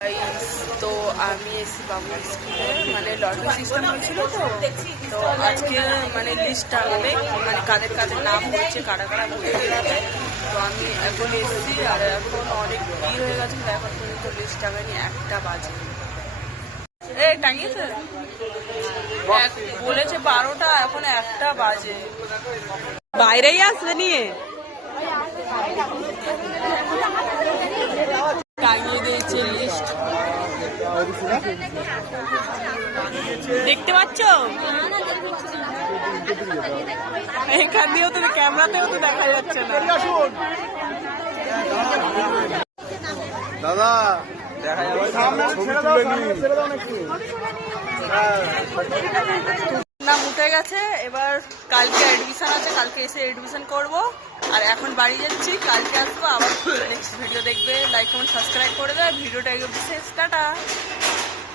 Guys, তো আমি AC বাবু স্কুলে মানে লটারি সিস্টেম হয়েছিল। তো আজকে মানে লিস্ট টাঙাবে, মানে কাদের কাদের নাম হচ্ছে, কারা কারা ভর্তি হবে। তো আমি এখন এসেছি, আর এখন অনেক ভিড় হয়ে গেছে। এখন পর্যন্ত লিস্ট টাঙানি 1টা বাজে। টাঙিয়েছে বলেছে 12টা, এখন 1টা বাজে। বাইরেই আসবে নিয়ে টাঙিয়ে দিয়েছে লিস্ট। দেখতে পাচ্ছ? এখান দিয়েও তো ক্যামেরাতেও তো দেখা যাচ্ছে না। দাদা দেখা নাম উঠে গেছে। এবার কালকে এডমিশন আছে, কালকে এসে এডমিশন করব। আর এখন বাড়ি যাচ্ছি, কালকে আসবো আবার। নেক্সট ভিডিও দেখবে, লাইক কমেন্ট সাবস্ক্রাইব করে দেয়। ভিডিওটা শেষ, টাটা।